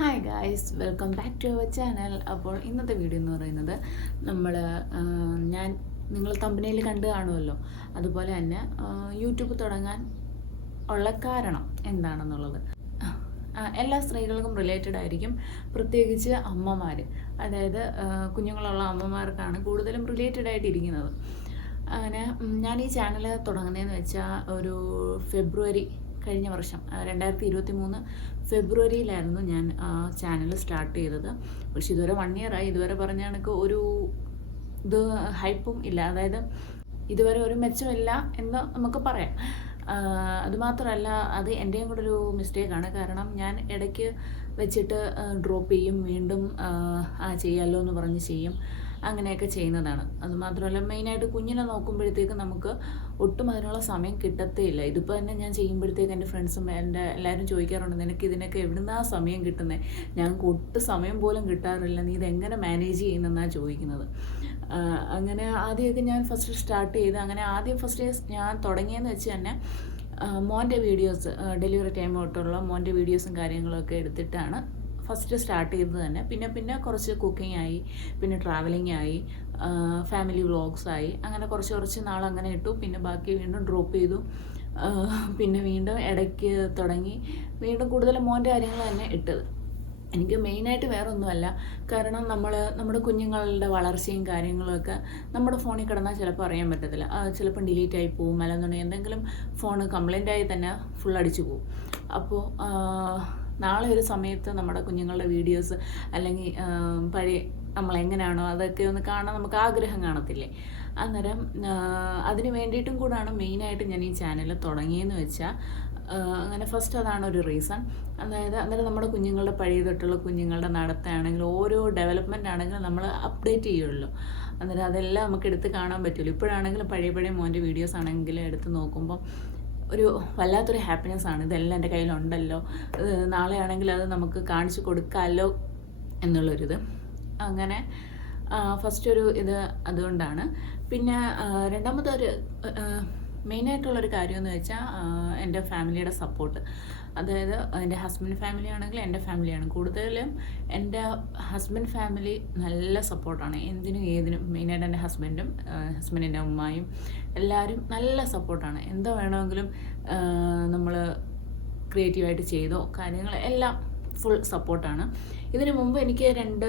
Hi guys welcome back to our channel അപ്പോൾ ഇന്നത്തെ video എന്ന് പറയുന്നത് നമ്മൾ ഞാൻ നിങ്ങൾ തമ്പനിയിൽ കണ്ടു കാണുമല്ലോ. അതുപോലെ തന്നെ യൂട്യൂബ് തുടങ്ങാൻ ഉള്ള കാരണം എന്താണെന്നുള്ളത്. എല്ലാ സ്ത്രീകൾക്കും റിലേറ്റഡ് ആയിരിക്കും. പ്രത്യേകിച്ച് അമ്മമാർ അതായത് കുഞ്ഞുങ്ങളുള്ള അമ്മമാർക്കാണ് കൂടുതലും റിലേറ്റഡ് ആയിട്ടിരിക്കുന്നത് അങ്ങനെ ഞാൻ ഈ ചാനൽ തുടങ്ങുന്നതെന്ന് വെച്ചാൽ ഒരു ഫെബ്രുവരി കഴിഞ്ഞ വർഷം രണ്ടായിരത്തി ഇരുപത്തി മൂന്ന് ഫെബ്രുവരിയിലായിരുന്നു ഞാൻ ചാനൽ സ്റ്റാർട്ട് ചെയ്തത്. പക്ഷെ ഇതുവരെ വൺ ഇയർ ആയി. ഇതുവരെ പറഞ്ഞ കണക്ക് ഒരു ഇത് ഹൈപ്പും ഇല്ല. അതായത് ഇതുവരെ ഒരു മെച്ചമില്ല എന്ന് നമുക്ക് പറയാം. അതുമാത്രമല്ല അത് എന്റെയും കൂടെ ഒരു മിസ്റ്റേക്കാണ് കാരണം ഞാൻ ഇടയ്ക്ക് വെച്ചിട്ട് ഡ്രോപ്പ് ചെയ്യും വീണ്ടും ആ ചെയ്യാമല്ലോ എന്ന് പറഞ്ഞ് ചെയ്യും. അങ്ങനെയൊക്കെ ചെയ്യുന്നതാണ്. അതുമാത്രമല്ല മെയിനായിട്ട് കുഞ്ഞിനെ നോക്കുമ്പോഴത്തേക്ക് നമുക്ക് ഒട്ടും അതിനുള്ള സമയം കിട്ടത്തേയില്ല. ഇതിപ്പോൾ തന്നെ ഞാൻ ചെയ്യുമ്പോഴത്തേക്ക് എന്റെ ഫ്രണ്ട്സും എന്റെ എല്ലാവരും ചോദിക്കാറുണ്ട് നിനക്ക് ഇതിനൊക്കെ എവിടുന്നാ സമയം കിട്ടുന്നത് ഞങ്ങൾക്ക് ഒട്ടും സമയം പോലും കിട്ടാറില്ല. നീ ഇതെങ്ങനെ മാനേജ് ചെയ്യുന്നെന്നാണ് ചോദിക്കുന്നത്. അങ്ങനെ ആദ്യമൊക്കെ ഞാൻ ഫസ്റ്റ് സ്റ്റാർട്ട് ചെയ്ത് അങ്ങനെ ആദ്യം ഫസ്റ്റ് ഞാൻ തുടങ്ങിയെന്ന് വെച്ച് തന്നെ മോന്റെ വീഡിയോസ് ഡെലിവറി ടൈം തൊട്ടുള്ള മോന്റെ വീഡിയോസും കാര്യങ്ങളൊക്കെ എടുത്തിട്ടാണ് ഫസ്റ്റ് സ്റ്റാർട്ട് ചെയ്തത് തന്നെ. പിന്നെ പിന്നെ കുറച്ച് കുക്കിംഗ് ആയി പിന്നെ ട്രാവലിംഗ് ആയി ഫാമിലി വ്ളോഗ്സ് ആയി. അങ്ങനെ കുറച്ച് കുറച്ച് നാൾ അങ്ങനെ ഇട്ടു. പിന്നെ ബാക്കി വീണ്ടും ഡ്രോപ്പ് ചെയ്തു. പിന്നെ വീണ്ടും ഇടയ്ക്ക് തുടങ്ങി. വീണ്ടും കൂടുതൽ മോന്റെ കാര്യങ്ങൾ തന്നെ ഇട്ടത്. എനിക്ക് മെയിനായിട്ട് വേറെ ഒന്നുമല്ല കാരണം നമ്മൾ നമ്മുടെ കുഞ്ഞുങ്ങളുടെ വളർച്ചയും കാര്യങ്ങളൊക്കെ നമ്മുടെ ഫോണിൽ കിടന്നാൽ ചിലപ്പോൾ അറിയാൻ പറ്റത്തില്ല. ചിലപ്പം ഡിലീറ്റ് ആയി പോകും അല്ലെന്നുണ്ടെങ്കിൽ എന്തെങ്കിലും ഫോൺ കംപ്ലൈന്റ് ആയി തന്നെ ഫുൾ അടിച്ചു പോകും അപ്പോൾ നാളെ ഒരു സമയത്ത് നമ്മുടെ കുഞ്ഞുങ്ങളുടെ വീഡിയോസ് അല്ലെങ്കിൽ പഴയ നമ്മൾ എങ്ങനെയാണോ അതൊക്കെ ഒന്ന് കാണാൻ നമുക്ക് ആഗ്രഹം കാണത്തില്ലേ? അന്നേരം അതിന് വേണ്ടിയിട്ടും കൂടാണ് മെയിനായിട്ട് ഞാൻ ഈ ചാനൽ തുടങ്ങിയെന്ന് വെച്ചാൽ അങ്ങനെ ഫസ്റ്റ് അതാണ് ഒരു റീസൺ. അതായത് അന്നേരം നമ്മുടെ കുഞ്ഞുങ്ങളുടെ പഴയ തൊട്ടുള്ള കുഞ്ഞുങ്ങളുടെ നടത്താണെങ്കിലും ഓരോ ഡെവലപ്മെന്റ് ആണെങ്കിലും നമ്മൾ അപ്ഡേറ്റ് ചെയ്യുള്ളൂ. അന്നേരം അതെല്ലാം നമുക്ക് എടുത്ത് കാണാൻ പറ്റുമല്ലോ ഇപ്പോഴാണെങ്കിലും പഴയ പഴയ മോന്റെ വീഡിയോസ് ആണെങ്കിലും എടുത്ത് നോക്കുമ്പോൾ ഒരു വല്ലാത്തൊരു ഹാപ്പിനെസ് ആണ്. ഇതെല്ലാം എന്റെ കയ്യിലുണ്ടല്ലോ. നാളെ ആണെങ്കിൽ അത് നമുക്ക് കാണിച്ചു കൊടുക്കാമല്ലോ എന്നുള്ളൊരിത്. അങ്ങനെ ഫസ്റ്റ് ഒരു ഇത് അതുകൊണ്ടാണ്. പിന്നെ രണ്ടാമത്തെ ഒരു മെയിനായിട്ടുള്ളൊരു കാര്യമെന്ന് വെച്ചാൽ എന്റെ ഫാമിലിയുടെ സപ്പോർട്ട് അതായത് എന്റെ ഹസ്ബൻഡ് ഫാമിലി ആണെങ്കിൽ എന്റെ ഫാമിലിയാണ് കൂടുതലും എന്റെ ഹസ്ബൻഡ് ഫാമിലി നല്ല സപ്പോർട്ടാണ് എന്തിനും ഏതിനും മെയിനായിട്ട് എന്റെ ഹസ്ബൻഡും ഹസ്ബൻഡിന്റെ ഉമ്മായും എല്ലാവരും നല്ല സപ്പോർട്ടാണ് എന്തോ വേണമെങ്കിലും നമ്മൾ ക്രിയേറ്റീവായിട്ട് ചെയ്തോ കാര്യങ്ങൾ എല്ലാം ഫുൾ സപ്പോർട്ടാണ് ഇതിനു മുമ്പ് എനിക്ക് രണ്ട്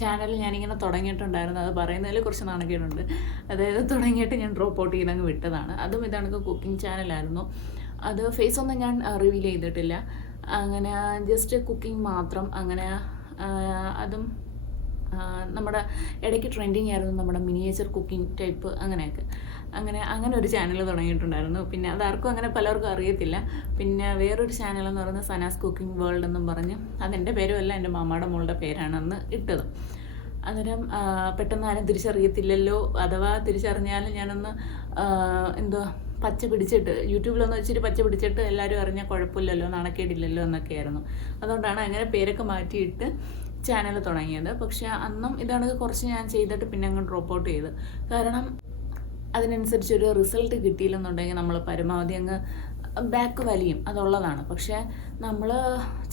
ചാനൽ ഞാനിങ്ങനെ തുടങ്ങിയിട്ടുണ്ടായിരുന്നു. അത് പറയുന്നതിൽ കുറച്ച് നാണക്കേടുണ്ട്. അതായത് തുടങ്ങിയിട്ട് ഞാൻ ഡ്രോപ്പ് ഔട്ട് ചെയ്തങ്ങ് വിട്ടതാണ്. അതും ഇതാണ് കുക്കിംഗ് ചാനലായിരുന്നു അത് ഫേസ് ഒന്നും ഞാൻ റിവീൽ ചെയ്തിട്ടില്ല. അങ്ങനെ ജസ്റ്റ് കുക്കിംഗ് മാത്രം. അങ്ങനെ അതും നമ്മുടെ ഇടയ്ക്ക് ട്രെൻഡിങ് ആയിരുന്നു നമ്മുടെ മിനിയേച്ചർ കുക്കിംഗ് ടൈപ്പ് അങ്ങനെയൊക്കെ. അങ്ങനെ അങ്ങനെ ഒരു ചാനൽ തുടങ്ങിയിട്ടുണ്ടായിരുന്നു. പിന്നെ അതാർക്കും അങ്ങനെ പലർക്കും അറിയത്തില്ല. പിന്നെ വേറൊരു ചാനൽ എന്ന് പറയുന്നത് സനാസ് കുക്കിംഗ് വേൾഡ് എന്നും പറഞ്ഞ് അതെന്റെ പേരുമല്ല എന്റെ മാമയുടെ മോളുടെ പേരാണെന്ന് ഇട്ടത്. അന്നേരം പെട്ടെന്ന് ആരും തിരിച്ചറിയത്തില്ലല്ലോ. അഥവാ തിരിച്ചറിഞ്ഞാലും ഞാനൊന്ന് ആ, എന്തുവാ പച്ച പിടിച്ചിട്ട് യൂട്യൂബിലൊന്ന് വെച്ചിട്ട് പച്ച പിടിച്ചിട്ട് എല്ലാവരും അറിഞ്ഞാൽ കുഴപ്പമില്ലല്ലോ നാണക്കേടില്ലല്ലോ എന്നൊക്കെയായിരുന്നു. അതുകൊണ്ടാണ് അങ്ങനെ പേരൊക്കെ മാറ്റിയിട്ട് ചാനൽ തുടങ്ങിയത്. പക്ഷേ അന്നും ഇതാണ് കുറച്ച് ഞാൻ ചെയ്തിട്ട് പിന്നെ അങ്ങ് ഡ്രോപ്പ് ഔട്ട് ചെയ്ത്. കാരണം അതിനനുസരിച്ച് ഒരു റിസൾട്ട് കിട്ടിയില്ലെന്നുണ്ടെങ്കിൽ നമ്മൾ പരമാവധി അങ്ങ് ബാക്ക് വലിയും. അതുള്ളതാണ്. പക്ഷേ നമ്മൾ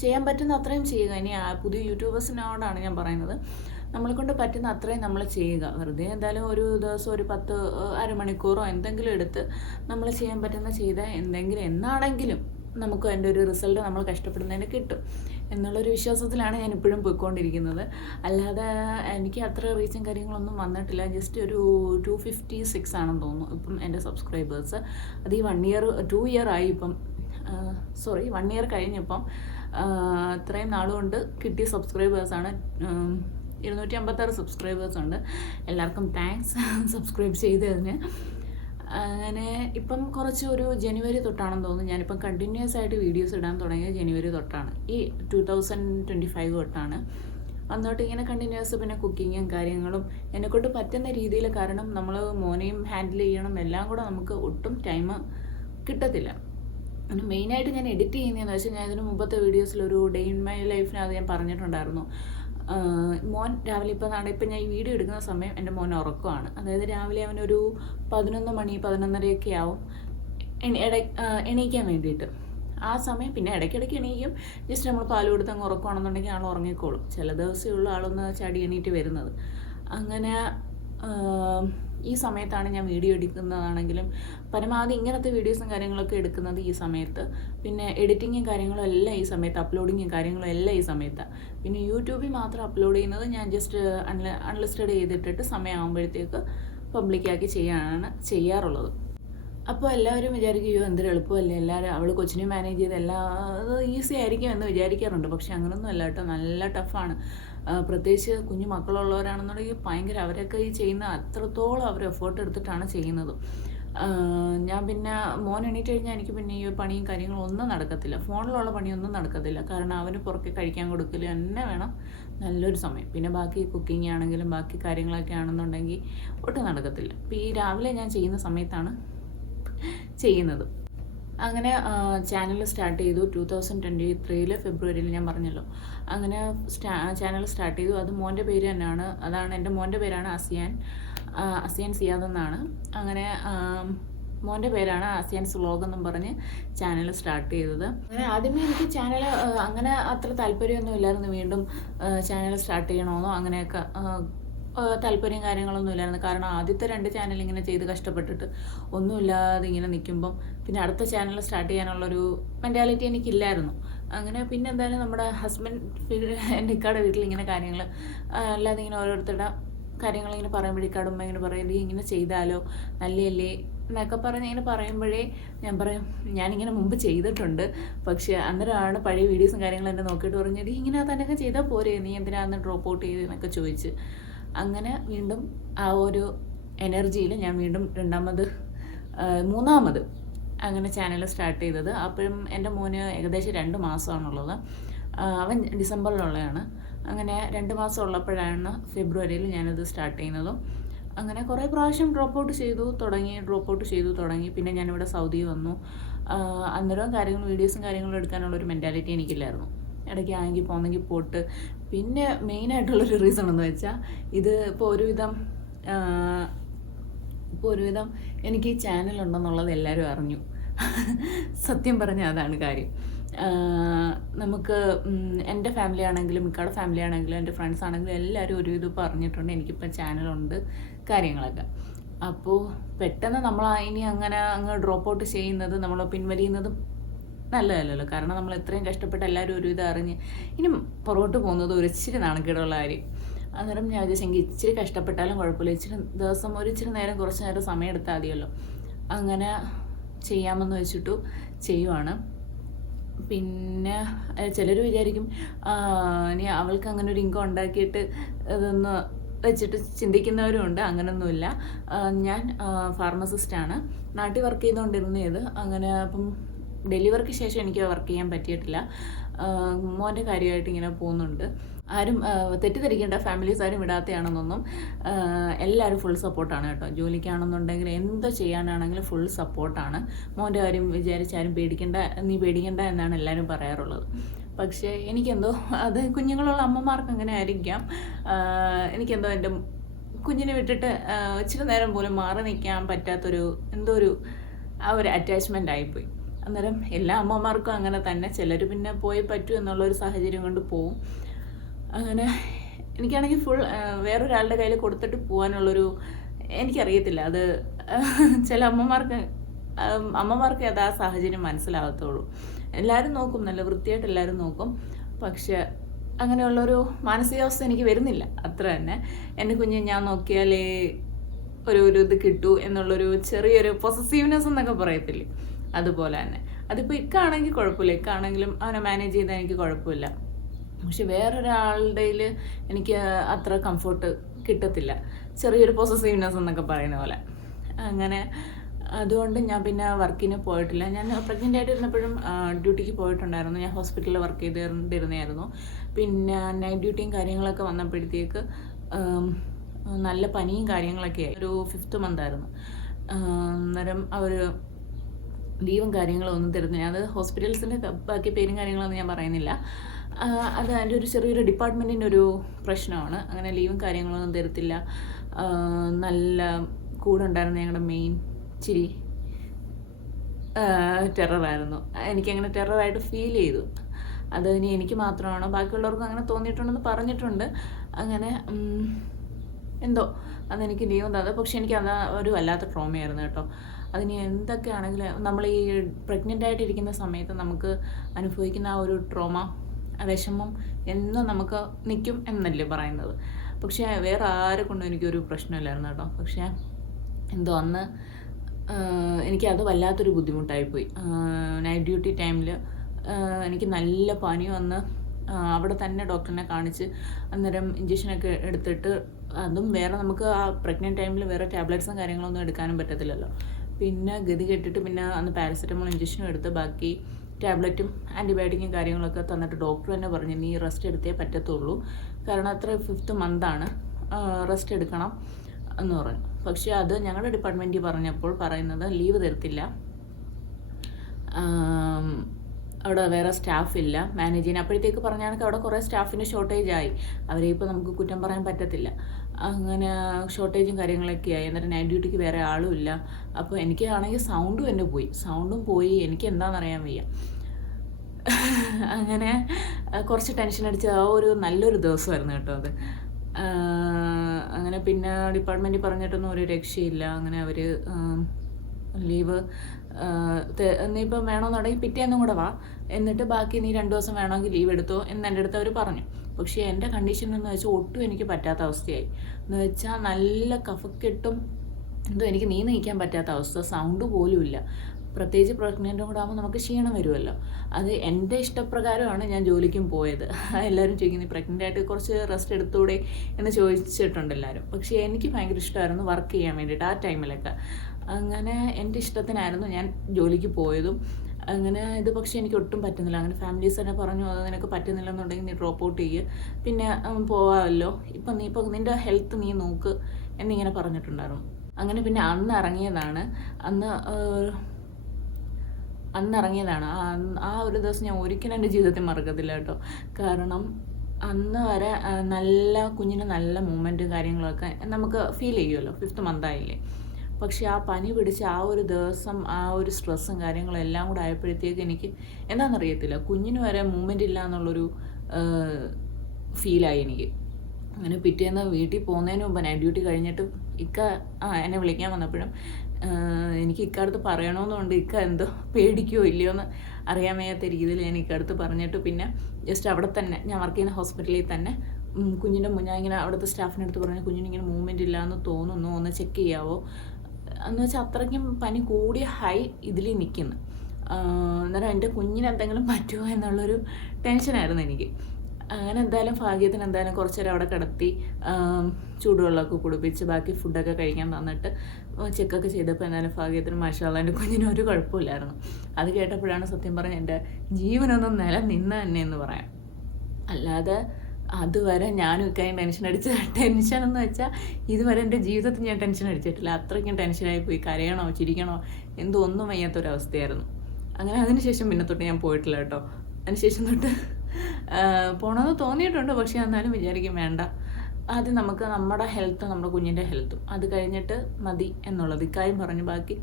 ചെയ്യാൻ പറ്റുന്ന അത്രയും ചെയ്യുക. ഇനി പുതിയ യൂട്യൂബേഴ്സിനോടാണ് ഞാൻ പറയുന്നത്. നമ്മളെ കൊണ്ട് പറ്റുന്ന അത്രയും നമ്മൾ ചെയ്യുക. വെറുതെ എന്തായാലും ഒരു ദിവസം ഒരു പത്ത് അരമണിക്കൂറോ എന്തെങ്കിലും എടുത്ത് നമ്മൾ ചെയ്യാൻ പറ്റുന്ന ചെയ്ത എന്തെങ്കിലും എന്നാണെങ്കിലും നമുക്ക് അതിന്റെ ഒരു റിസൾട്ട് നമ്മൾ കഷ്ടപ്പെടുന്നതിന് കിട്ടും എന്നുള്ളൊരു വിശ്വാസത്തിലാണ് ഞാൻ ഇപ്പോഴും പോയിക്കൊണ്ടിരിക്കുന്നത്. അല്ലാതെ എനിക്ക് അത്ര റീച്ചും കാര്യങ്ങളൊന്നും വന്നിട്ടില്ല. ജസ്റ്റ് ഒരു ടു ഫിഫ്റ്റി സിക്സ് ആണെന്ന് തോന്നുന്നു ഇപ്പം എന്റെ സബ്സ്ക്രൈബേഴ്സ് അത് ഈ വൺ ഇയർ ടു ഇയർ ആയി ഇപ്പം സോറി വൺ ഇയർ കഴിഞ്ഞപ്പം ഇത്രയും നാളുകൊണ്ട് കിട്ടിയ സബ്സ്ക്രൈബേഴ്സാണ് ഇരുന്നൂറ്റി അമ്പത്താറ് സബ്സ്ക്രൈബേഴ്സ് ഉണ്ട്. എല്ലാവർക്കും താങ്ക്സ് സബ്സ്ക്രൈബ് ചെയ്തതിന് അങ്ങനെ ഇപ്പം കുറച്ച് ഒരു ജനുവരി തൊട്ടാണെന്ന് തോന്നുന്നു. ഞാനിപ്പം കണ്ടിന്യൂസ് ആയിട്ട് വീഡിയോസ് ഇടാൻ തുടങ്ങിയത് ജനുവരി തൊട്ടാണ്. ഈ ടു തൗസൻഡ് ട്വന്റി ഫൈവ് തൊട്ടാണ്. അന്നോട്ട് ഇങ്ങനെ കണ്ടിന്യൂസ് പിന്നെ കുക്കിങ്ങും കാര്യങ്ങളും എന്നെക്കൊണ്ട് പറ്റുന്ന രീതിയിൽ കാരണം നമ്മൾ മോനെയും ഹാൻഡിൽ ചെയ്യണം. എല്ലാം കൂടെ നമുക്ക് ഒട്ടും ടൈം കിട്ടത്തില്ല. മെയിനായിട്ട് ഞാൻ എഡിറ്റ് ചെയ്യുന്നതെന്ന് വെച്ചാൽ ഞാൻ ഇതിന് മുമ്പത്തെ വീഡിയോസിൽ ഒരു ഡേ ഇൻ മൈ ലൈഫിനകത്ത് ഞാൻ പറഞ്ഞിട്ടുണ്ടായിരുന്നു. മോൻ രാവിലെ ഇപ്പോൾ നാളെ ഇപ്പം ഞാൻ ഈ വീഡിയോ എടുക്കുന്ന സമയം എന്റെ മോൻ ഉറക്കമാണ്. അതായത് രാവിലെ അവനൊരു പതിനൊന്ന് മണി പതിനൊന്നരയൊക്കെ ആവും. എണീക്കാൻ വേണ്ടിയിട്ട്. ആ സമയം പിന്നെ ഇടയ്ക്കിടയ്ക്ക് എണീക്കും. ജസ്റ്റ് നമ്മൾ പാൽ കൊടുത്ത് അങ്ങ് ഉറക്കുകയാണെന്നുണ്ടെങ്കിൽ ആൾ ഉറങ്ങിക്കോളും. ചില ദിവസമേ ഉള്ളൂ ആളൊന്ന് ചടി എണീറ്റ് വരുന്നത്. അങ്ങനെ ഈ സമയത്താണ് ഞാൻ വീഡിയോ എടുക്കുന്നതാണെങ്കിലും പരമാവധി ഇങ്ങനത്തെ വീഡിയോസും കാര്യങ്ങളൊക്കെ എടുക്കുന്നത് ഈ സമയത്ത്. പിന്നെ എഡിറ്റിങ്ങും കാര്യങ്ങളും എല്ലാം ഈ സമയത്ത് അപ്ലോഡിങ്ങും കാര്യങ്ങളും എല്ലാം ഈ സമയത്താണ് പിന്നെ യൂട്യൂബിൽ മാത്രം അപ്ലോഡ് ചെയ്യുന്നത് ഞാൻ ജസ്റ്റ് അൺല അൺലിസ്റ്റഡ് ചെയ്തിട്ടിട്ട് സമയമാകുമ്പോഴത്തേക്ക് പബ്ലിക്കാക്കി ചെയ്യാനാണ് ചെയ്യാറുള്ളത്. അപ്പോൾ എല്ലാവരും വിചാരിക്കും അയ്യോ എന്തൊരു എളുപ്പമല്ലേ? എല്ലാവരും അവൾ കൊച്ചിനെ മാനേജ് ചെയ്ത് എല്ലാ അത് ഈസി ആയിരിക്കും എന്ന് വിചാരിക്കാറുണ്ട്. പക്ഷെ അങ്ങനൊന്നും അല്ല കേട്ടോ. നല്ല ടഫാണ് പ്രത്യേകിച്ച് കുഞ്ഞു മക്കളുള്ളവരാണെന്നുണ്ടെങ്കിൽ ഭയങ്കര അവരൊക്കെ ഈ ചെയ്യുന്ന അത്രത്തോളം അവർ എഫേർട്ട് എടുത്തിട്ടാണ് ചെയ്യുന്നത്. ഞാൻ പിന്നെ മോൻ എണീറ്റ് കഴിഞ്ഞാൽ എനിക്ക് പിന്നെ ഈ പണിയും കാര്യങ്ങളും ഒന്നും നടക്കത്തില്ല. ഫോണിലുള്ള പണിയൊന്നും നടക്കത്തില്ല. കാരണം അവന് പുറക്കെ കഴിക്കാൻ കൊടുക്കൽ തന്നെ വേണം. നല്ലൊരു സമയം. പിന്നെ ബാക്കി കുക്കിംഗ് ആണെങ്കിലും ബാക്കി കാര്യങ്ങളൊക്കെ ആണെന്നുണ്ടെങ്കിൽ ഒട്ടും നടക്കത്തില്ല. ഇപ്പം ഈ രാവിലെ ഞാൻ ചെയ്യുന്ന സമയത്താണ് ചെയ്യുന്നത്. അങ്ങനെ ചാനൽ സ്റ്റാർട്ട് ചെയ്തു ടു തൗസൻഡ് ട്വന്റി ത്രീയിൽ ഫെബ്രുവരിയിൽ ഞാൻ പറഞ്ഞല്ലോ. അങ്ങനെ ചാനൽ സ്റ്റാർട്ട് ചെയ്തു. അത് മോന്റെ പേര് തന്നെയാണ്. അതാണ് എന്റെ മോന്റെ പേരാണ് അസിയാൻ. അസിയാൻ സിയാദ് എന്നാണ്. അങ്ങനെ മോന്റെ പേരാണ് അസിയാൻ വ്ളോഗ് എന്നും പറഞ്ഞ് ചാനൽ സ്റ്റാർട്ട് ചെയ്തത്. അങ്ങനെ ആദ്യമേ എനിക്ക് ചാനൽ അങ്ങനെ അത്ര താല്പര്യമൊന്നും ഇല്ലായിരുന്നു. വീണ്ടും ചാനൽ സ്റ്റാർട്ട് ചെയ്യണമെന്നോ അങ്ങനെയൊക്കെ താല്പര്യം കാര്യങ്ങളൊന്നും ഇല്ലായിരുന്നു. കാരണം ആദ്യത്തെ രണ്ട് ചാനൽ ഇങ്ങനെ ചെയ്ത് കഷ്ടപ്പെട്ടിട്ട് ഒന്നുമില്ലാതെ ഇങ്ങനെ നിൽക്കുമ്പം പിന്നെ അടുത്ത ചാനൽ സ്റ്റാർട്ട് ചെയ്യാനുള്ളൊരു മെന്റാലിറ്റി എനിക്കില്ലായിരുന്നു. അങ്ങനെ പിന്നെ എന്തായാലും നമ്മുടെ ഹസ്ബൻഡ് എന്റെ വീട്ടിൽ ഇങ്ങനെ കാര്യങ്ങൾ അല്ലാതെ ഇങ്ങനെ ഓരോരുത്തരുടെ കാര്യങ്ങൾ ഇങ്ങനെ പറയുമ്പോഴേക്കാട് ഉമ്മ ഇങ്ങനെ പറയും നീ ഇങ്ങനെ ചെയ്താലോ? നല്ലയല്ലേ? എന്നൊക്കെ പറഞ്ഞ് ഇങ്ങനെ പറയുമ്പോഴേ ഞാൻ പറയും ഞാനിങ്ങനെ മുമ്പ് ചെയ്തിട്ടുണ്ട്. പക്ഷേ അന്നേരമാണ് പഴയ വീഡിയോസും കാര്യങ്ങളും എന്നെ നോക്കിയിട്ട് പറഞ്ഞു ഇങ്ങനെ തന്നെയൊക്കെ ചെയ്താൽ പോരെ? നീ എന്തിനാന്ന് ഡ്രോപ്പ് ഔട്ട് ചെയ്ത്? എന്നൊക്കെ ചോദിച്ച്. അങ്ങനെ വീണ്ടും ആ ഒരു എനർജിയിൽ ഞാൻ വീണ്ടും രണ്ടാമത് മൂന്നാമത് അങ്ങനെ ചാനൽ സ്റ്റാർട്ട് ചെയ്തത്. അപ്പോഴും എന്റെ മോന് ഏകദേശം രണ്ട് മാസമാണുള്ളത്. അവൻ ഡിസംബറിലുള്ളതാണ് അങ്ങനെ രണ്ട് മാസം ഉള്ളപ്പോഴാണ് ഫെബ്രുവരിയിൽ ഞാനത് സ്റ്റാർട്ട് ചെയ്യുന്നതും. അങ്ങനെ കുറേ പ്രാവശ്യം ഡ്രോപ്പ് ഔട്ട് ചെയ്തു തുടങ്ങി ഡ്രോപ്പ് ഔട്ട് ചെയ്തു തുടങ്ങി. പിന്നെ ഞാനിവിടെ സൗദി വന്നു. അന്നേരം കാര്യങ്ങളും വീഡിയോസും കാര്യങ്ങളും എടുക്കാനുള്ള ഒരു മെന്റാലിറ്റി എനിക്കില്ലായിരുന്നു. ഇടയ്ക്ക് ആണെങ്കിൽ പോകുന്നെങ്കിൽ പോട്ട് പിന്നെ മെയിനായിട്ടുള്ളൊരു റീസൺ എന്ന് വെച്ചാൽ ഇത് ഇപ്പോൾ ഒരുവിധം ഇപ്പോൾ ഒരുവിധം എനിക്ക് ഈ ചാനൽ ഉണ്ടെന്നുള്ളത് എല്ലാവരും അറിഞ്ഞു. സത്യം പറഞ്ഞാൽ അതാണ് കാര്യം. നമുക്ക് എന്റെ ഫാമിലി ആണെങ്കിലും മിക്കയുടെ ഫാമിലി ആണെങ്കിലും എന്റെ ഫ്രണ്ട്സ് ആണെങ്കിലും എല്ലാവരും ഒരുവിധം പറഞ്ഞിട്ടുണ്ട് എനിക്കിപ്പോൾ ചാനലുണ്ട് കാര്യങ്ങളൊക്കെ. അപ്പോൾ പെട്ടെന്ന് നമ്മൾ ഇനി അങ്ങനെ അങ്ങ് ഡ്രോപ്പ് ഔട്ട് ചെയ്യുന്നത് നമ്മൾ പിൻവലിയുന്നതും നല്ലതല്ലല്ലോ. കാരണം നമ്മൾ എത്രയും കഷ്ടപ്പെട്ട് എല്ലാവരും ഒരു അറിഞ്ഞ് ഇനി പുറകോട്ട് പോകുന്നത് ഒരു ഇച്ചിരി നാണക്കേടുള്ള കാര്യം. അന്നേരം ഞാൻ വിചാരിച്ചെങ്കിൽ ഇച്ചിരി കഷ്ടപ്പെട്ടാലും കുഴപ്പമില്ല. ഇച്ചിരി ദിവസം ഒരു ഇച്ചിരി നേരം കുറച്ച് നേരം സമയം എടുത്താൽ മതിയല്ലോ. അങ്ങനെ ചെയ്യാമെന്ന് വെച്ചിട്ടു ചെയ്യുവാണ്. പിന്നെ ചിലർ വിചാരിക്കും ഇനി അവൾക്ക് അങ്ങനെ ഒരു ഇൻകം ഉണ്ടാക്കിയിട്ട് ഇതൊന്ന് വെച്ചിട്ട് ചിന്തിക്കുന്നവരും ഉണ്ട്. അങ്ങനൊന്നുമില്ല. ഞാൻ ഫാർമസിസ്റ്റാണ് നാട്ടിൽ വർക്ക് ചെയ്തുകൊണ്ടിരുന്നത്. അങ്ങനെ അപ്പം ഡെലിവറിക്ക് ശേഷം എനിക്ക് വർക്ക് ചെയ്യാൻ പറ്റിയിട്ടില്ല. മോന്റെ കാര്യമായിട്ട് ഇങ്ങനെ പോകുന്നുണ്ട്. ആരും തെറ്റിദ്ധരിക്കേണ്ട ഫാമിലീസ് ആരും വിടാത്തയാണെന്നൊന്നും എല്ലാവരും ഫുൾ സപ്പോർട്ടാണ് കേട്ടോ. ജോലിക്കാണെന്നുണ്ടെങ്കിൽ എന്ത് ചെയ്യാനാണെങ്കിലും ഫുൾ സപ്പോർട്ടാണ്. മോന്റെ കാര്യം വിചാരിച്ച് ആരും പേടിക്കേണ്ട നീ പേടിക്കേണ്ട എന്നാണ് എല്ലാവരും പറയാറുള്ളത്. പക്ഷേ എനിക്കെന്തോ അത് കുഞ്ഞുങ്ങളുള്ള അമ്മമാർക്ക് അങ്ങനെ ആയിരിക്കാം. എനിക്കെന്തോ എന്റെ കുഞ്ഞിനെ വിട്ടിട്ട് ഇച്ചിരി നേരം പോലും മാറി നിൽക്കാൻ പറ്റാത്തൊരു എന്തോ ഒരു ആ ഒരു അറ്റാച്ച്മെന്റ് ആയിപ്പോയി. അന്നേരം എല്ലാ അമ്മമാർക്കും അങ്ങനെ തന്നെ. ചിലർ പിന്നെ പോയി പറ്റൂ എന്നുള്ളൊരു സാഹചര്യം കൊണ്ട് പോവും. അങ്ങനെ എനിക്കാണെങ്കിൽ ഫുൾ വേറൊരാളുടെ കയ്യിൽ കൊടുത്തിട്ട് പോകാനുള്ളൊരു എനിക്കറിയത്തില്ല. അത് ചില അമ്മമാർക്ക് അമ്മമാർക്ക് അത് ആ സാഹചര്യം മനസ്സിലാകത്തുള്ളൂ എല്ലാവരും നോക്കും നല്ല വൃത്തിയായിട്ട് എല്ലാവരും നോക്കും. പക്ഷെ അങ്ങനെയുള്ളൊരു മാനസികാവസ്ഥ എനിക്ക് വരുന്നില്ല. അത്ര തന്നെ. എന്റെ കുഞ്ഞ് ഞാൻ നോക്കിയാലേ ഒരു ഒരു ഇത് കിട്ടൂ എന്നുള്ളൊരു ചെറിയൊരു പൊസസീവ്നെസ് എന്നൊക്കെ പറയത്തില്ലേ. അതുപോലെ തന്നെ. അതിപ്പോൾ ഇക്കാണെങ്കിൽ കുഴപ്പമില്ല ഇക്കാണെങ്കിലും അവനെ മാനേജ് ചെയ്താൽ എനിക്ക് കുഴപ്പമില്ല പക്ഷെ വേറൊരാളുടെ എനിക്ക് അത്ര കംഫർട്ട് കിട്ടത്തില്ല. ചെറിയൊരു പൊസസീവ്നെസ് എന്നൊക്കെ പറയുന്ന പോലെ. അങ്ങനെ അതുകൊണ്ട് ഞാൻ പിന്നെ വർക്കിന് പോയിട്ടില്ല. ഞാൻ പ്രഗ്നന്റ് ആയിട്ടിരുന്നപ്പോഴും ഡ്യൂട്ടിക്ക് പോയിട്ടുണ്ടായിരുന്നു. ഞാൻ ഹോസ്പിറ്റലിൽ വർക്ക് ചെയ്തിരുന്നായിരുന്നു പിന്നെ നൈറ്റ് ഡ്യൂട്ടിയും കാര്യങ്ങളൊക്കെ വന്നപ്പോഴത്തേക്ക് നല്ല പനിയും കാര്യങ്ങളൊക്കെ ഒരു ഫിഫ്ത്ത് മന്ത് ആയിരുന്നു. അന്നേരം അവർ ലീവും കാര്യങ്ങളും ഒന്നും തരുന്നില്ല. അത് ഹോസ്പിറ്റൽസിന്റെ ബാക്കി പേരും കാര്യങ്ങളൊന്നും ഞാൻ പറയുന്നില്ല. അത് അതിന്റെ ഒരു ചെറിയൊരു ഡിപ്പാർട്ട്മെന്റിന്റെ ഒരു പ്രശ്നമാണ്. അങ്ങനെ ലീവും കാര്യങ്ങളൊന്നും തരത്തില്ല. നല്ല കൂടെ ഉണ്ടായിരുന്ന ഞങ്ങളുടെ മെയിൻ ചിരി ടെററായിരുന്നു എനിക്കങ്ങനെ ടെററായിട്ട് ഫീൽ ചെയ്തു. അത് ഇനി എനിക്ക് മാത്രമാണോ? ബാക്കിയുള്ളവർക്കും അങ്ങനെ തോന്നിയിട്ടുണ്ടെന്ന് പറഞ്ഞിട്ടുണ്ട്. അങ്ങനെ എന്തോ അതെനിക്ക് ലീവ് തന്നത്. പക്ഷെ എനിക്ക് അത് ഒരു വല്ലാത്ത ട്രോമയായിരുന്നു കേട്ടോ. അതിന് എന്തൊക്കെയാണെങ്കിലും നമ്മൾ ഈ പ്രഗ്നന്റ് ആയിട്ടിരിക്കുന്ന സമയത്ത് നമുക്ക് അനുഭവിക്കുന്ന ആ ഒരു ട്രോമ വിഷമം എന്നും നമുക്ക് നിൽക്കും എന്നല്ലേ പറയുന്നത്. പക്ഷേ വേറെ ആരെ കൊണ്ടും എനിക്കൊരു പ്രശ്നമില്ലായിരുന്നു കേട്ടോ. പക്ഷേ എന്തോ അന്ന് എനിക്കത് വല്ലാത്തൊരു ബുദ്ധിമുട്ടായിപ്പോയി. നൈറ്റ് ഡ്യൂട്ടി ടൈമിൽ എനിക്ക് നല്ല പനി വന്ന് അവിടെ തന്നെ ഡോക്ടറിനെ കാണിച്ച് അന്നേരം ഇഞ്ചക്ഷനൊക്കെ എടുത്തിട്ട് അതും വേറെ നമുക്ക് ആ പ്രഗ്നന്റ് ടൈമിൽ വേറെ ടാബ്ലറ്റ്സും കാര്യങ്ങളൊന്നും എടുക്കാനും പറ്റത്തില്ലല്ലോ. പിന്നെ ഗതി കെട്ടിട്ട് പിന്നെ അന്ന് പാരസെറ്റമോൾ ഇഞ്ചക്ഷനും എടുത്ത് ബാക്കി ടാബ്ലറ്റും ആന്റിബയോട്ടിക്കും കാര്യങ്ങളൊക്കെ തന്നിട്ട് ഡോക്ടർ തന്നെ പറഞ്ഞു നീ റെസ്റ്റ് എടുത്തേ പറ്റത്തുള്ളൂ. കാരണം അത്ര ഫിഫ്ത്ത് മന്താണ്. റെസ്റ്റ് എടുക്കണം. എന്ന് പറഞ്ഞു. പക്ഷെ അത് ഞങ്ങളുടെ ഡിപ്പാർട്ട്മെന്റിൽ പറഞ്ഞപ്പോൾ പറയുന്നത് ലീവ് തരത്തില്ല. അവിടെ വേറെ സ്റ്റാഫില്ല മാനേജ് ചെയ്യാൻ. അപ്പോഴത്തേക്ക് പറഞ്ഞാൽ അവിടെ കുറേ സ്റ്റാഫിന് ഷോർട്ടേജ് ആയി. അവരെ ഇപ്പോൾ നമുക്ക് കുറ്റം പറയാൻ പറ്റത്തില്ല. അങ്ങനെ ഷോർട്ടേജും കാര്യങ്ങളൊക്കെ ആയി. എന്നിട്ട് നൈറ്റ് ഡ്യൂട്ടിക്ക് വേറെ ആളും ഇല്ല. അപ്പോൾ എനിക്ക് ആണെങ്കിൽ സൗണ്ടും എന്നെ പോയി. സൗണ്ടും പോയി. എനിക്ക് എന്താണെന്നറിയാൻ വയ്യ. അങ്ങനെ കുറച്ച് ടെൻഷൻ അടിച്ച ആ ഒരു നല്ലൊരു ദിവസമായിരുന്നു കേട്ടോ അത്. അങ്ങനെ പിന്നെ ഡിപ്പാർട്ട്മെന്റിൽ പറഞ്ഞിട്ടൊന്നും ഒരു രക്ഷയില്ല. അങ്ങനെ അവർ ലീവ് നീ ഇപ്പം വേണമെന്നുണ്ടെങ്കിൽ പിറ്റേന്നും കൂടെ വാ. എന്നിട്ട് ബാക്കി നീ രണ്ട് ദിവസം വേണമെങ്കിൽ ലീവ് എടുത്തോ എന്ന് എന്റെ അടുത്ത് അവർ പറഞ്ഞു. പക്ഷേ എന്റെ കണ്ടീഷൻ എന്ന് വെച്ചാൽ ഒട്ടും എനിക്ക് പറ്റാത്ത അവസ്ഥയായി. എന്ന് വെച്ചാൽ നല്ല കഫക്കെട്ടും എന്തോ എനിക്ക് നീ നയിക്കാൻ പറ്റാത്ത അവസ്ഥ സൗണ്ട് പോലും ഇല്ല. പ്രത്യേകിച്ച് പ്രഗ്നന്റും കൂടെ ആകുമ്പോൾ നമുക്ക് ക്ഷീണം വരുമല്ലോ അത് എന്റെ ഇഷ്ടപ്രകാരമാണ് ഞാൻ ജോലിക്കും പോയത്. എല്ലാവരും ചോദിക്കുന്നത് പ്രഗ്നന്റ് ആയിട്ട് കുറച്ച് റെസ്റ്റ് എടുത്തൂടെ? എന്ന് ചോദിച്ചിട്ടുണ്ട് എല്ലാവരും. പക്ഷേ എനിക്ക് ഭയങ്കര ഇഷ്ടമായിരുന്നു വർക്ക് ചെയ്യാൻ വേണ്ടിയിട്ട് ആ ടൈമിലൊക്കെ അങ്ങനെ എന്റെ ഇഷ്ടത്തിനായിരുന്നു ഞാൻ ജോലിക്ക് പോയതും. അങ്ങനെ ഇത് പക്ഷേ എനിക്ക് ഒട്ടും പറ്റുന്നില്ല. അങ്ങനെ ഫാമിലീസ് തന്നെ പറഞ്ഞു അത് നിനക്ക് പറ്റുന്നില്ല എന്നുണ്ടെങ്കിൽ നീ ഡ്രോപ്പ് ഔട്ട് ചെയ്യ്. പിന്നെ പോവാമല്ലോ. ഇപ്പം നീ ഇപ്പം നിന്റെ ഹെൽത്ത് നീ നോക്ക് എന്നിങ്ങനെ പറഞ്ഞിട്ടുണ്ടായിരുന്നു. അങ്ങനെ പിന്നെ അന്ന് ഇറങ്ങിയതാണ്. അന്ന് അന്ന് ഇറങ്ങിയതാണ്. ആ ഒരു ദിവസം ഞാൻ ഒരിക്കലും എന്റെ ജീവിതത്തിൽ മറക്കത്തില്ല കേട്ടോ. കാരണം അന്ന് വരെ നല്ല കുഞ്ഞിന് നല്ല മൂമെന്റും കാര്യങ്ങളൊക്കെ നമുക്ക് ഫീൽ ചെയ്യുമല്ലോ. ഫിഫ്ത്ത് മന്തായില്ലേ പക്ഷേ ആ പനി പിടിച്ച ആ ഒരു ദിവസം ആ ഒരു സ്ട്രെസ്സും കാര്യങ്ങളും എല്ലാം കൂടെ ആയപ്പോഴത്തേക്ക് എനിക്ക് എന്താണെന്നറിയത്തില്ല. കുഞ്ഞിന് വരെ മൂവ്മെന്റ് ഇല്ല എന്നുള്ളൊരു ഫീലായി എനിക്ക്. അങ്ങനെ പിറ്റേന്ന് വീട്ടിൽ പോകുന്നതിന് മുമ്പ് ഞാൻ ഡ്യൂട്ടി കഴിഞ്ഞിട്ട് ഇക്ക ആ എന്നെ വിളിക്കാൻ വന്നപ്പോഴും എനിക്ക് ഇക്കടുത്ത് പറയണമെന്നുണ്ട് ഇക്ക എന്തോ പേടിക്കോ ഇല്ലയോ എന്ന് അറിയാൻ വയ്യാത്ത രീതിയിൽ ഞാൻ ഇക്കടുത്ത് പറഞ്ഞിട്ട് പിന്നെ ജസ്റ്റ് അവിടെ തന്നെ ഞാൻ വർക്ക് ചെയ്യുന്ന ഹോസ്പിറ്റലിൽ തന്നെ കുഞ്ഞിന്റെ മുന്നേ ഇങ്ങനെ അവിടുത്തെ സ്റ്റാഫിന്റെ അടുത്ത് പറഞ്ഞു കുഞ്ഞിന് ഇങ്ങനെ മൂവ്മെന്റ് ഇല്ലയെന്ന് തോന്നുന്നു ഒന്ന് ചെക്ക് ചെയ്യാവോ? എന്ന് വെച്ചാൽ അത്രയ്ക്കും പനി കൂടിയ ഹൈ ഇതിൽ നിൽക്കുന്നു അന്നേരം എന്റെ കുഞ്ഞിന് എന്തെങ്കിലും പറ്റുമോ എന്നുള്ളൊരു ടെൻഷനായിരുന്നു എനിക്ക്. അങ്ങനെ എന്തായാലും ഭാഗ്യത്തിന് എന്തായാലും കുറച്ച് നേരം അവിടെ കിടത്തി ചൂടുവെള്ളമൊക്കെ കുടിപ്പിച്ച് ബാക്കി ഫുഡൊക്കെ കഴിക്കാൻ തന്നിട്ട് ചെക്കൊക്കെ ചെയ്തപ്പോൾ എന്തായാലും ഭാഗ്യത്തിന് മാഷാള്ള എന്റെ കുഞ്ഞിന് ഒരു കുഴപ്പമില്ലായിരുന്നു. അത് കേട്ടപ്പോഴാണ് സത്യം പറഞ്ഞ എന്റെ ജീവനൊന്നും നില നിന്ന തന്നെ എന്ന് പറയാം. അല്ലാതെ അതുവരെ ഞാനും ഈ ടെൻഷൻ അടിച്ച ടെൻഷൻ എന്ന് വെച്ചാൽ ഇതുവരെ എന്റെ ജീവിതത്തിൽ ഞാൻ ടെൻഷൻ അടിച്ചിട്ടില്ല. അത്രയ്ക്കും ടെൻഷനായി പോയി. കരയണോ? ചിരിക്കണോ? എന്തോ ഒന്നും വയ്യാത്തൊരവസ്ഥയായിരുന്നു. അങ്ങനെ അതിനുശേഷം പിന്നെ തൊട്ട് ഞാൻ പോയിട്ടില്ല കേട്ടോ. അതിനുശേഷം തൊട്ട് പോകണമെന്ന് തോന്നിയിട്ടുണ്ട്. പക്ഷേ എന്നാലും വിചാരിക്കും വേണ്ട. ആദ്യം നമുക്ക് നമ്മുടെ ഹെൽത്തും നമ്മുടെ കുഞ്ഞിന്റെ ഹെൽത്തും അത് കഴിഞ്ഞിട്ട് മതി എന്നുള്ളത്. ഇക്കാര്യം പറഞ്ഞു. ബാക്കി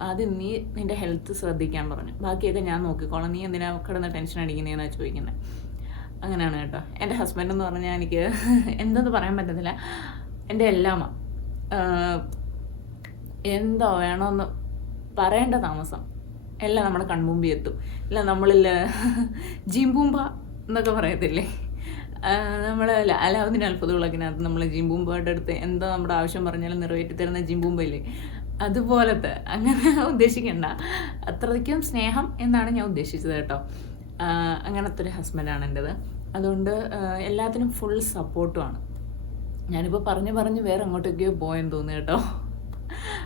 ആദ്യം നീ നിന്റെ ഹെൽത്ത് ശ്രദ്ധിക്കാൻ പറഞ്ഞു. ബാക്കിയൊക്കെ ഞാൻ നോക്കിക്കോളാം. നീ എന്തിനാ കിടന്ന് ടെൻഷൻ അടിക്കുന്നതെന്നാണ് ചോദിക്കുന്നത് അങ്ങനെയാണ് കേട്ടോ. എന്റെ ഹസ്ബൻഡ് എന്ന് പറഞ്ഞാൽ എനിക്ക് എന്തെന്ന് പറയാൻ പറ്റത്തില്ല. എന്റെ എല്ലാമ എന്തോ വേണമെന്ന് പറയേണ്ട താമസം. എല്ലാം നമ്മുടെ കൺമുമ്പിൽ എത്തും. ഇല്ല നമ്മളിൽ ജിംബൂമ്പ എന്നൊക്കെ പറയത്തില്ലേ? നമ്മൾ അലാവുദ്ദീൻ അത്ഭുതങ്ങളൊക്കെനകത്ത് നമ്മൾ ജിംബൂമ്പയുടെ അടുത്ത് എന്താ നമ്മുടെ ആവശ്യം പറഞ്ഞാലും നിറവേറ്റി തരുന്ന ജിംബൂമ്പയില്ലേ അതുപോലത്തെ അങ്ങനെ ഉദ്ദേശിക്കണ്ട. അത്രയ്ക്കും സ്നേഹം എന്നാണ് ഞാൻ ഉദ്ദേശിച്ചത് കേട്ടോ. അങ്ങനത്തെ ഒരു ഹസ്ബൻഡാണ് എന്റെത് അതുകൊണ്ട് എല്ലാത്തിനും ഫുൾ സപ്പോർട്ടുമാണ് ഞാനിപ്പോൾ പറഞ്ഞു പറഞ്ഞ് വേറെ എങ്ങോട്ടേക്കോ പോയെന്ന് തോന്നി കേട്ടോ.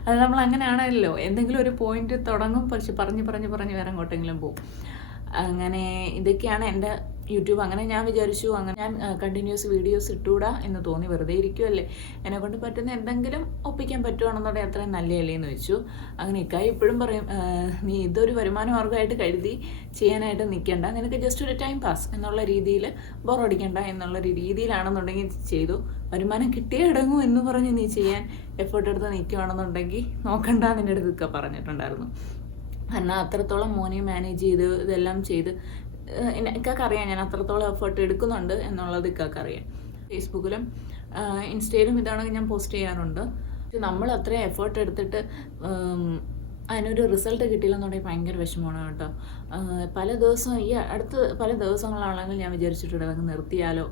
അത് നമ്മൾ അങ്ങനെയാണല്ലോ. എന്തെങ്കിലും ഒരു പോയിന്റ് തുടങ്ങും പക്ഷെ പറഞ്ഞ് പറഞ്ഞ് പറഞ്ഞ് വേറെ എങ്ങോട്ടെങ്കിലും പോകും അങ്ങനെ ഇതൊക്കെയാണ് എന്റെ യൂട്യൂബ്. അങ്ങനെ ഞാൻ വിചാരിച്ചു അങ്ങനെ ഞാൻ കണ്ടിന്യൂസ് വീഡിയോസ് ഇട്ടുകൂടാ എന്ന് തോന്നി. വെറുതെ ഇരിക്കുമല്ലേ എന്നെ കൊണ്ട് പറ്റുന്ന എന്തെങ്കിലും ഒപ്പിക്കാൻ പറ്റുവാണെന്നുണ്ടെങ്കിൽ അത്രയും നല്ലതല്ലേ എന്ന് വെച്ചു അങ്ങനെ ഇക്കായി ഇപ്പോഴും പറയും നീ ഇതൊരു വരുമാന മാർഗമായിട്ട് കരുതി ചെയ്യാനായിട്ട് നിൽക്കണ്ട നിനക്ക് ജസ്റ്റ് ഒരു ടൈം പാസ് എന്നുള്ള രീതിയിൽ ബോറടിക്കണ്ട എന്നുള്ള ഒരു രീതിയിലാണെന്നുണ്ടെങ്കിൽ ചെയ്തു. വരുമാനം കിട്ടിയേ അടങ്ങൂ എന്ന് പറഞ്ഞ് നീ ചെയ്യാൻ എഫേർട്ട് എടുത്ത് നിൽക്കുവാണെന്നുണ്ടെങ്കിൽ നോക്കണ്ട നിന്റെ അടുത്തൊക്കെ പറഞ്ഞിട്ടുണ്ടായിരുന്നു. കാരണം അത്രത്തോളം മോനെ മാനേജ് ചെയ്ത് ഇതെല്ലാം ചെയ്ത് എന്നെ- ഞാൻ അത്രത്തോളം എഫേർട്ട് എടുക്കുന്നുണ്ട് എന്നുള്ളത് ഇക്കാക്കറിയാം. ഫേസ്ബുക്കിലും ഇൻസ്റ്റയിലും ഇതാണെങ്കിൽ ഞാൻ പോസ്റ്റ് ചെയ്യാറുണ്ട്. നമ്മൾ അത്രയും എഫേർട്ട് എടുത്തിട്ട് അതിനൊരു റിസൾട്ട് കിട്ടിയില്ലെന്നുണ്ടെങ്കിൽ ഭയങ്കര വിഷമമാണ് കേട്ടോ. പല ദിവസവും ഈ അടുത്ത് പല ദിവസങ്ങളാണെങ്കിൽ ഞാൻ വിചാരിച്ചിട്ടുണ്ട് അതൊക്കെ നിർത്തിയാലോ?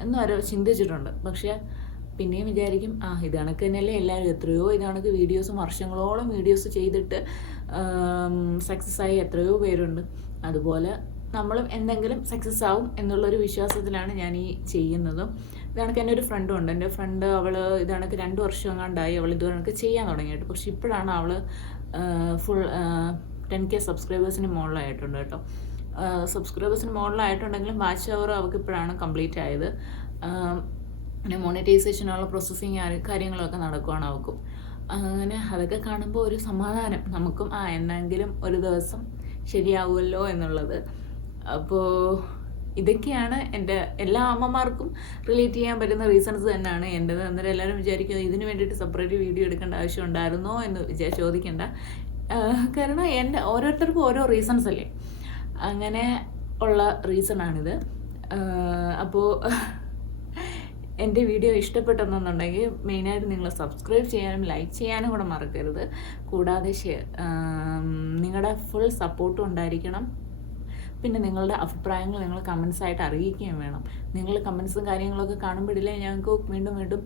എന്ന് ചിന്തിച്ചിട്ടുണ്ട്. പക്ഷേ പിന്നെയും വിചാരിക്കും ആ ഇത് കണക്ക് തന്നെയല്ലേ എല്ലാവരും? എത്രയോ ഇത് കണക്ക് വീഡിയോസ് വർഷങ്ങളോളം വീഡിയോസ് ചെയ്തിട്ട് സക്സസ് ആയി എത്രയോ പേരുണ്ട്. അതുപോലെ നമ്മളും എന്തെങ്കിലും സക്സസ് ആവും എന്നുള്ളൊരു വിശ്വാസത്തിലാണ് ഞാൻ ഈ ചെയ്യുന്നതും. ഇതാണെങ്കിൽ എന്റെ ഒരു ഫ്രണ്ടും ഉണ്ട്. എന്റെ ഫ്രണ്ട് അവൾ ഇതാണെങ്കിൽ രണ്ട് വർഷം എങ്ങാണ്ടായി അവൾ ഇതുവരെ ചെയ്യാൻ തുടങ്ങിയിട്ട്. പക്ഷെ ഇപ്പോഴാണ് അവൾ ഫുൾ ടെൻ കെ സബ്സ്ക്രൈബേഴ്സിന് മുകളിലായിട്ടുണ്ട് കേട്ടോ. സബ്സ്ക്രൈബേഴ്സിന് മുകളിലായിട്ടുണ്ടെങ്കിലും വാച്ച് അവർ അവൾക്ക് ഇപ്പോഴാണ് കംപ്ലീറ്റ് ആയത്. പിന്നെ മോണിറ്റൈസേഷനുള്ള പ്രോസസ്സിങ് കാര്യങ്ങളൊക്കെ നടക്കുവാണ് അവൾക്കും. അങ്ങനെ അതൊക്കെ കാണുമ്പോൾ ഒരു സമാധാനം. നമുക്കും ആ എന്നെങ്കിലും ഒരു ദിവസം ശരിയാവുമല്ലോ എന്നുള്ളത്. അപ്പോൾ ഇതൊക്കെയാണ് എന്റെ എല്ലാ അമ്മമാർക്കും റിലേറ്റ് ചെയ്യാൻ പറ്റുന്ന റീസൺസ് തന്നെയാണ്. എന്റെത് അന്നേരം എല്ലാവരും വിചാരിക്കും ഇതിന് വേണ്ടിയിട്ട് സെപ്പറേറ്റ് വീഡിയോ എടുക്കേണ്ട ആവശ്യം ഉണ്ടായിരുന്നോ? എന്ന് വിചാ ചോദിക്കേണ്ട. കാരണം എന്റെ ഓരോരുത്തർക്കും ഓരോ റീസൺസ് അല്ലേ? അങ്ങനെ ഉള്ള റീസണാണിത് അപ്പോൾ എന്റെ വീഡിയോ ഇഷ്ടപ്പെട്ടെന്നുണ്ടെങ്കിൽ മെയിനായിട്ട് നിങ്ങൾ സബ്സ്ക്രൈബ് ചെയ്യാനും ലൈക്ക് ചെയ്യാനും കൂടെ മറക്കരുത്. കൂടാതെ നിങ്ങളുടെ ഫുൾ സപ്പോർട്ടും ഉണ്ടായിരിക്കണം. പിന്നെ നിങ്ങളുടെ അഭിപ്രായങ്ങൾ നിങ്ങൾ കമൻസ് ആയിട്ട് അറിയിക്കുകയും വേണം. നിങ്ങൾ കമൻസും കാര്യങ്ങളൊക്കെ കാണുമ്പോഴില്ലേ ഞങ്ങൾക്ക് വീണ്ടും വീണ്ടും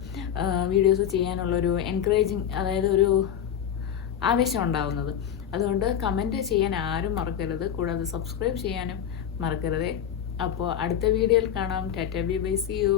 വീഡിയോസ് ചെയ്യാനുള്ളൊരു എൻകറേജിങ് അതായത് ഒരു ആവേശം ഉണ്ടാവുന്നത്. അതുകൊണ്ട് കമന്റ് ചെയ്യാൻ ആരും മറക്കരുത്. കൂടാതെ സബ്സ്ക്രൈബ് ചെയ്യാനും മറക്കരുതേ. അപ്പോൾ അടുത്ത വീഡിയോയിൽ കാണാം. Tata bye bye see U